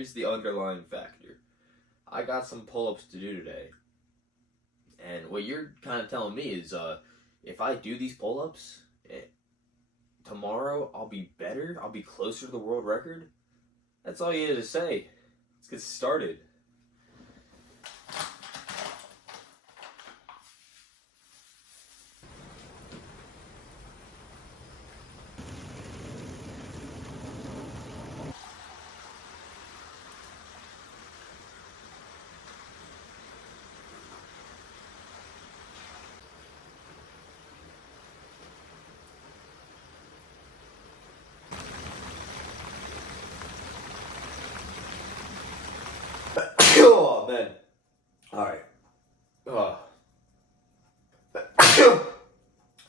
here's the underlying factor. I got some pull-ups to do today. And what you're kind of telling me is, if I do these pull-ups, tomorrow I'll be better, I'll be closer to the world record. That's all you had to say. Let's get started. Oh, man. Alright.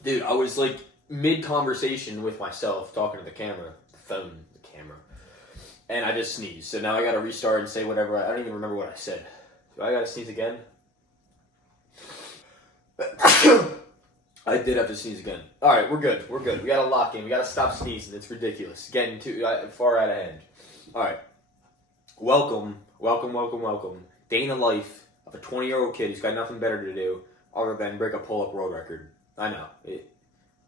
Dude, I was like mid-conversation with myself, talking to the camera, and I just sneezed. So now I gotta restart and say whatever. I don't even remember what I said. Do I gotta sneeze again? I did have to sneeze again. Alright, we're good. We gotta lock in. We gotta stop sneezing. It's ridiculous. Getting too far out of hand. Alright. Welcome. Day in the life of a 20-year-old kid who's got nothing better to do other than break a pull-up world record. I know.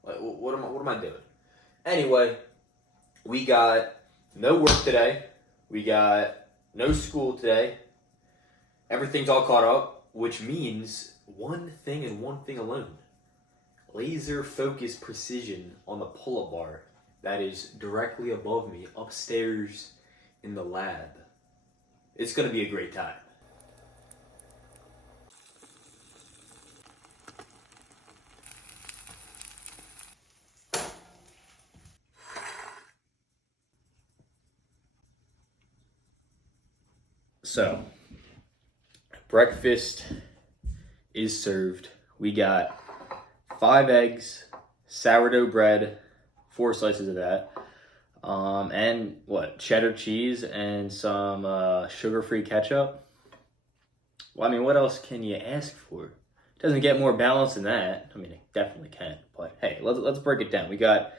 What am I doing? Anyway, we got no work today. We got no school today. Everything's all caught up, which means one thing and one thing alone. Laser focused precision on the pull-up bar that is directly above me, upstairs in the lab. It's going to be a great time. So, breakfast is served. We got 5 eggs, sourdough bread, 4 slices of that, and cheddar cheese and some sugar-free ketchup. Well, I mean, what else can you ask for? It doesn't get more balanced than that. I mean, it definitely can, but hey, let's break it down. We got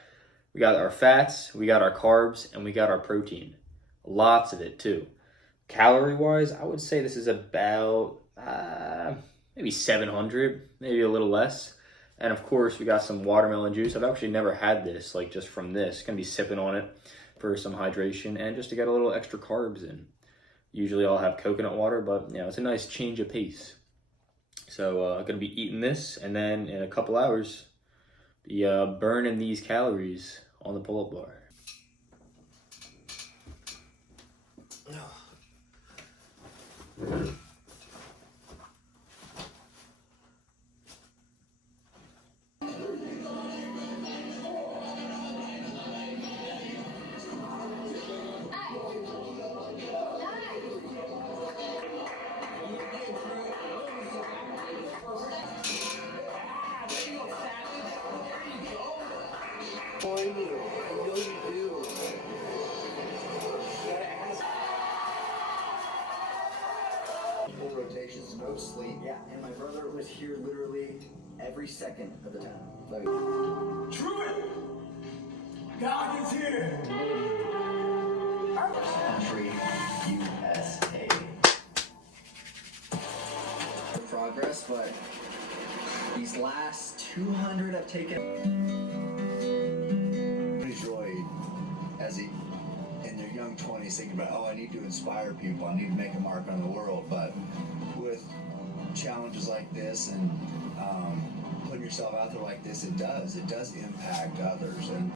our fats, we got our carbs, and we got our protein. Lots of it too. Calorie-wise, I would say this is about maybe 700, maybe a little less. And of course, we got some watermelon juice. I've actually never had this, like just from this. Gonna be sipping on it for some hydration and just to get a little extra carbs in. Usually I'll have coconut water, but it's a nice change of pace. So gonna be eating this, and then in a couple hours, be burning these calories on the pull-up bar. Full rotations, no sleep. Yeah, and my brother was here literally every second of the time. Truman! God is here! Country, USA. Progress, but these last 200 I've taken. Roy, as he in their young 20s, thinking about, I need to inspire people, I need to make a mark on the world. But with challenges like this and putting yourself out there like this, it does impact others. And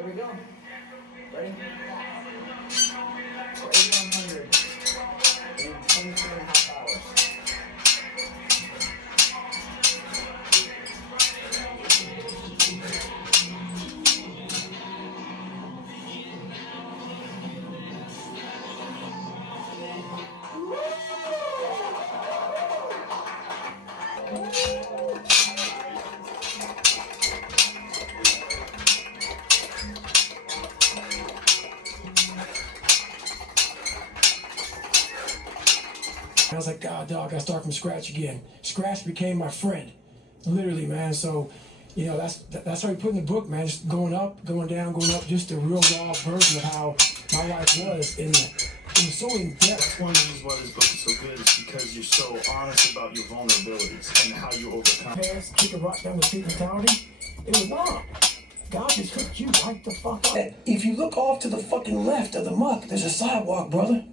Here we go. I was like, God, dog, I gotta start from scratch again. Scratch became my friend, literally, man. So, you know, that's how we put in the book, man. Just going up, going down, going up. Just a real raw version of how my life was. It was so in depth. That's one of the reasons why this book is so good. Is because you're so honest about your vulnerabilities and how you overcome. Past, kick a rock down with street mentality. It was wrong. God just hooked you right the fuck up. If you look off to the fucking left of the muck, there's a sidewalk, brother.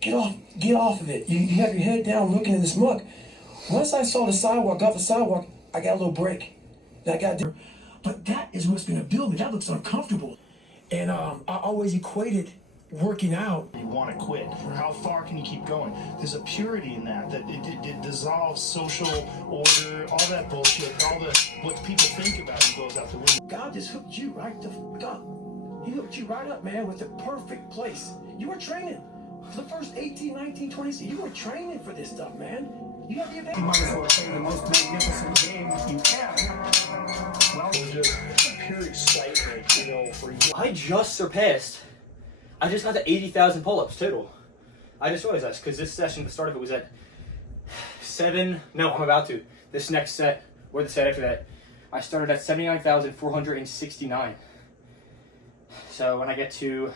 Get off of it. You have your head down looking in this muck. Once I saw the sidewalk, got the sidewalk, I got a little break. I got there. But that is what's gonna build me. That looks uncomfortable. And I always equated working out. You want to quit. How far can you keep going? There's a purity in that it dissolves social order, all that bullshit, all the what people think about you goes out the window. God just hooked you right the fuck up. He hooked you right up, man, with the perfect place. You were training. For the first 18, 19, 20, you were training for this stuff, man. You got the advantage. You might as well play the most magnificent game you can. Well, just pure excitement, you know, for you. I just surpassed. I just got to 80,000 pull-ups total. I just realized that because this session, the start of it was at 7. No, I'm about to. This next set, or the set after that, I started at 79,469. So when I get to,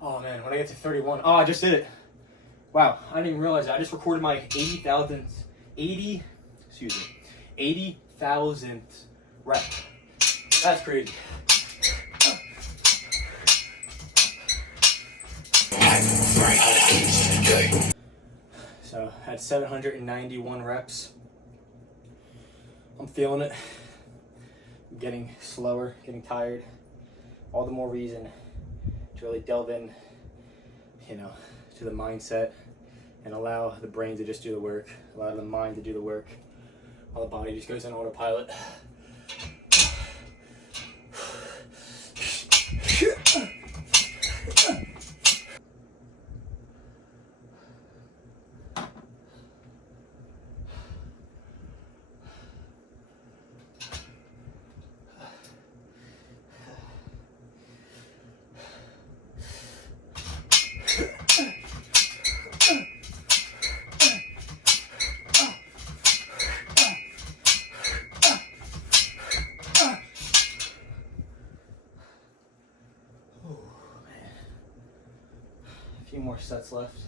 oh man, when I get to 31, oh, I just did it. Wow, I didn't even realize that. I just recorded my 80,000th rep. That's crazy. So at 791 reps, I'm feeling it. I'm getting slower, getting tired. All the more reason to really delve in, you know, to the mindset and allow the brain to just do the work, allow the mind to do the work, while the body just goes on autopilot. Few more sets left,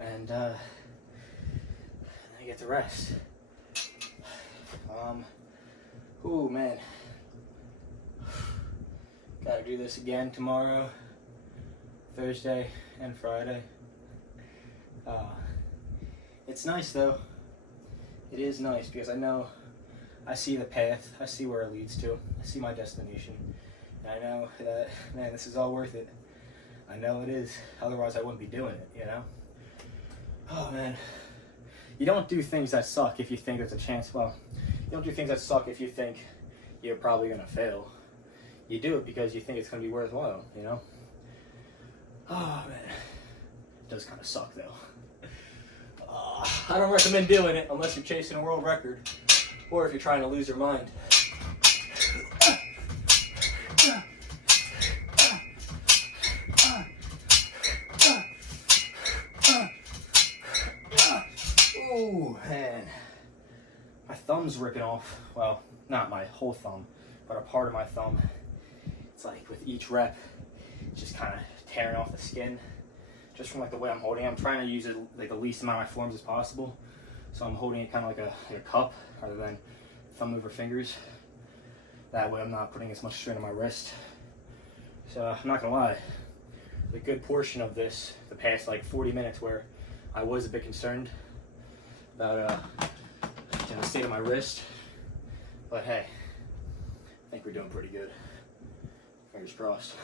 and I get to rest. Oh man, gotta do this again tomorrow, Thursday and Friday. It's nice though. It is nice because I know I see the path, I see where it leads to, I see my destination, and I know that, man, this is all worth it. I know it is, otherwise I wouldn't be doing it, you know? Oh man, you don't do things that suck if you think there's a chance, well, you don't do things that suck if you think you're probably gonna fail. You do it because you think it's gonna be worthwhile, you know? Oh man, it does kind of suck though. I don't recommend doing it unless you're chasing a world record, or if you're trying to lose your mind. Oh man, my thumb's ripping off. Well, not my whole thumb, but a part of my thumb. It's like with each rep, it's just kind of tearing off the skin, just from like the way I'm holding it. I'm trying to use it like the least amount of my forearms as possible, so I'm holding it kind of like a cup rather than thumb over fingers. That way I'm not putting as much strain on my wrist. So I'm not gonna lie, a good portion of this, the past like 40 minutes, where I was a bit concerned about you know, the state of my wrist, but hey, I think we're doing pretty good. Fingers crossed.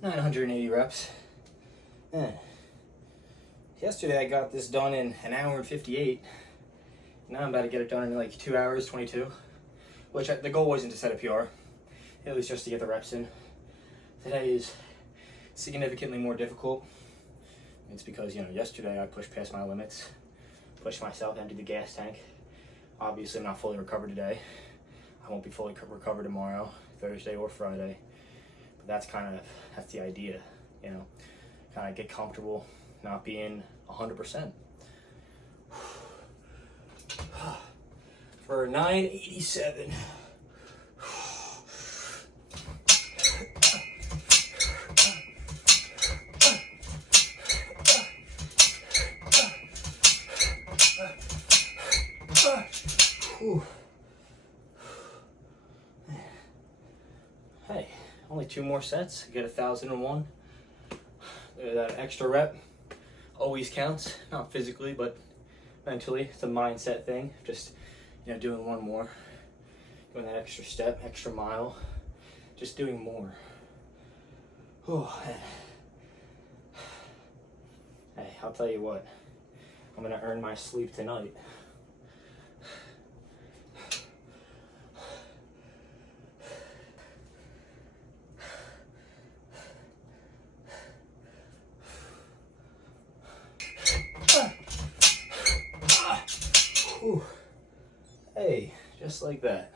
$980 reps. Man. Yesterday I got this done in an hour and 58. Now I'm about to get it done in like 2 hours, 22. Which the goal wasn't to set a PR. It was just to get the reps in. Today is significantly more difficult. It's because, you know, yesterday I pushed past my limits, pushed myself, emptied the gas tank. Obviously, I'm not fully recovered today. I won't be fully recovered tomorrow, Thursday or Friday. But that's the idea, you know. Kind of get comfortable not being 100%. For 987. Hey, only 2 more sets. Get 1,001. That extra rep always counts, not physically, but mentally. It's a mindset thing. Just, you know, doing 1 more, doing that extra step, extra mile, just doing more. Oh, hey, I'll tell you what, I'm gonna earn my sleep tonight. Whew. Hey, just like that.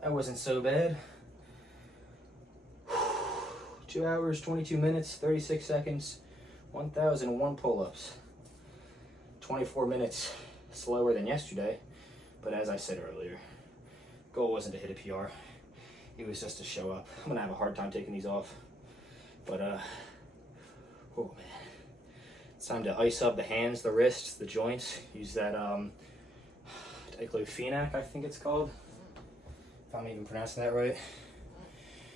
That wasn't so bad. 2 hours, 22 minutes, 36 seconds, 1,001 pull-ups. 24 minutes slower than yesterday, but as I said earlier, goal wasn't to hit a PR. It was just to show up. I'm gonna have a hard time taking these off, but oh man. It's time to ice up the hands, the wrists, the joints. Use that diclofenac, I think it's called. If I'm even pronouncing that right.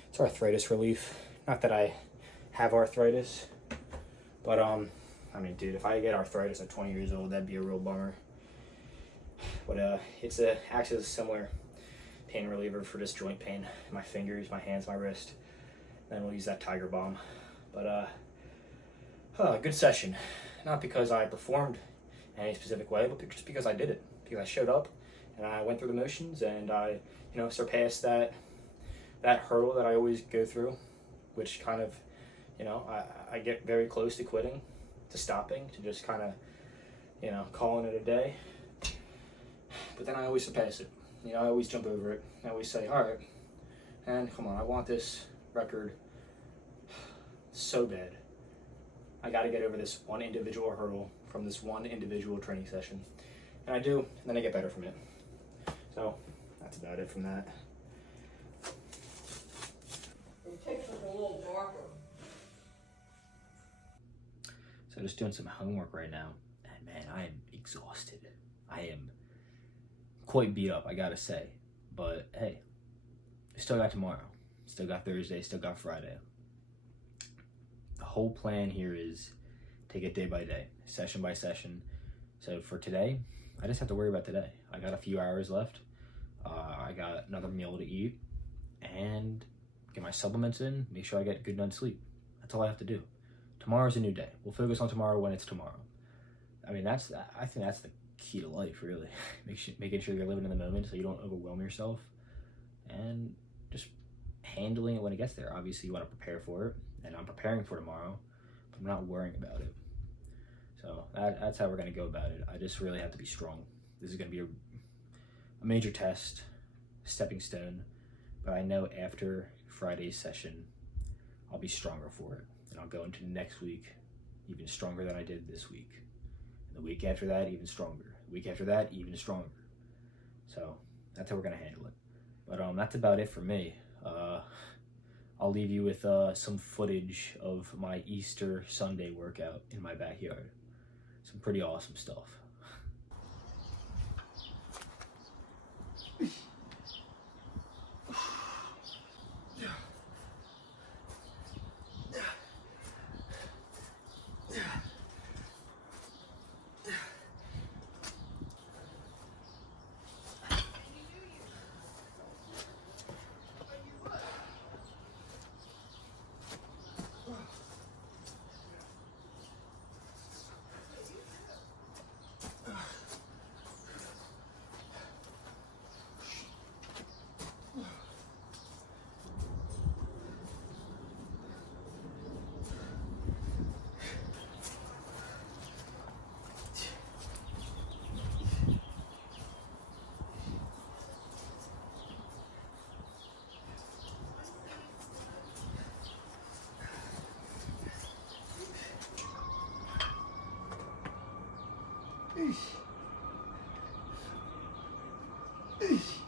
It's arthritis relief. Not that I have arthritis, but I mean, dude, if I get arthritis at 20 years old, that'd be a real bummer. But acts as a similar pain reliever for this joint pain. My fingers, my hands, my wrist. Then we'll use that Tiger Balm. But good session. Not because I performed in any specific way, but just because I did it. Because I showed up and I went through the motions and I, you know, surpassed that hurdle that I always go through, which kind of, you know, I get very close to quitting, to stopping, to just kind of, you know, calling it a day. But then I always surpass it. You know, I always jump over it. I always say, all right, and come on, I want this record so bad. I got to get over this one individual hurdle from this one individual training session. And I do, and then I get better from it. So that's about it from that. It takes us a little darker. So just doing some homework right now. And man, I am exhausted. I am quite beat up, I gotta say. But hey, still got tomorrow. Still got Thursday, still got Friday. The whole plan here is take it day by day, session by session. So for today, I just have to worry about today. I got a few hours left. I got another meal to eat and get my supplements in, make sure I get a good night's sleep. That's all I have to do. Tomorrow's a new day. We'll focus on tomorrow when it's tomorrow. I mean, I think that's the key to life, really. Making sure you're living in the moment so you don't overwhelm yourself and just handling it when it gets there. Obviously, you want to prepare for it, and I'm preparing for tomorrow, but I'm not worrying about it. So that's how we're going to go about it. I just really have to be strong. This is going to be a major test, stepping stone, but I know after Friday's session, I'll be stronger for it, and I'll go into next week even stronger than I did this week. And the week after that, even stronger. The week after that, even stronger. So that's how we're going to handle it. But that's about it for me. I'll leave you with some footage of my Easter Sunday workout in my backyard. Some pretty awesome stuff. Ish.